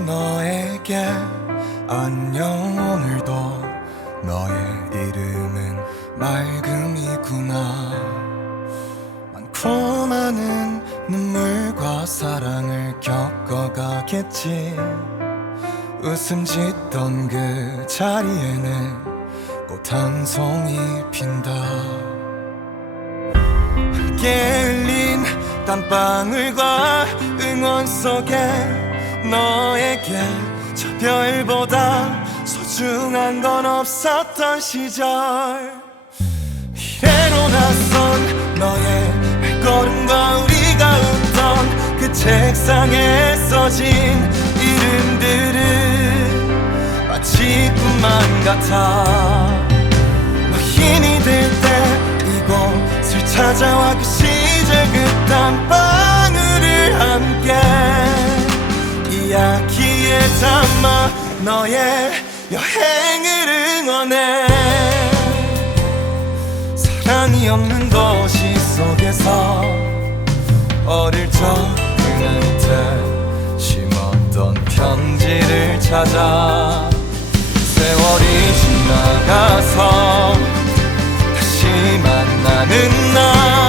너에게 안녕 오늘도 너의 이름은 맑음이구나. 많고 많은 눈물과 사랑을 겪어가겠지. 웃음 짓던 그 자리에는 꽃 한 송이 핀다. 함께 흘린 땀방울과 응원 속에 너에게 저 별보다 소중한 건 없었던 시절. 미래로 낯선 너의 발걸음과 우리가 웃던 그 책상에 써진 이름들은 마치 꿈만 같아. 너 힘이 들 때 이곳을 찾아와 그 시절 그 땀방 너의 여행을 응원해. 사랑이 없는 도시 속에서 어릴 적 그한테 심었던 편지를 찾아 세월이 지나가서 다시 만나는 날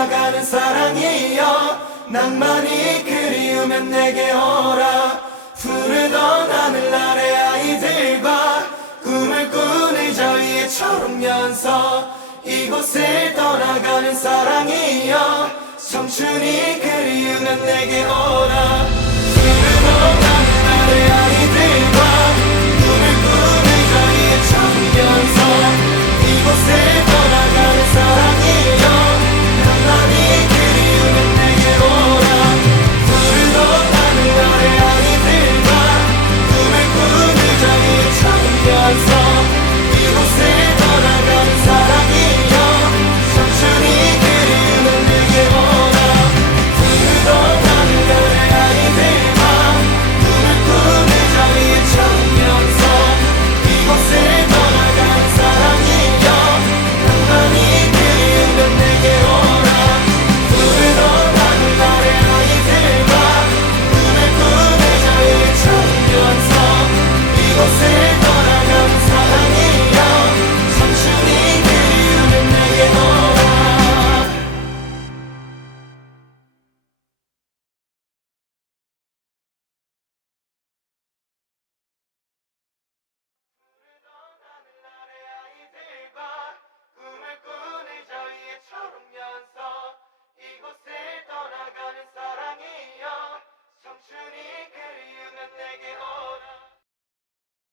떠나가는 사랑이여 낭만이 그리우면 내게 오라. 푸르던 하늘 아래 아이들과 꿈을 꾸는 의자 위에 초록면서. 이곳을 떠나가는 사랑이여 청춘이 그리우면 내게 오라 이곳을 떠나가는 사랑이여 청춘이 그리우면 내게 오라 하늘 아래 아이들과 꿈을 꾸는 위에 초록면서 이곳을 떠나가는 사랑이여 청춘이 그리우면 내게 오라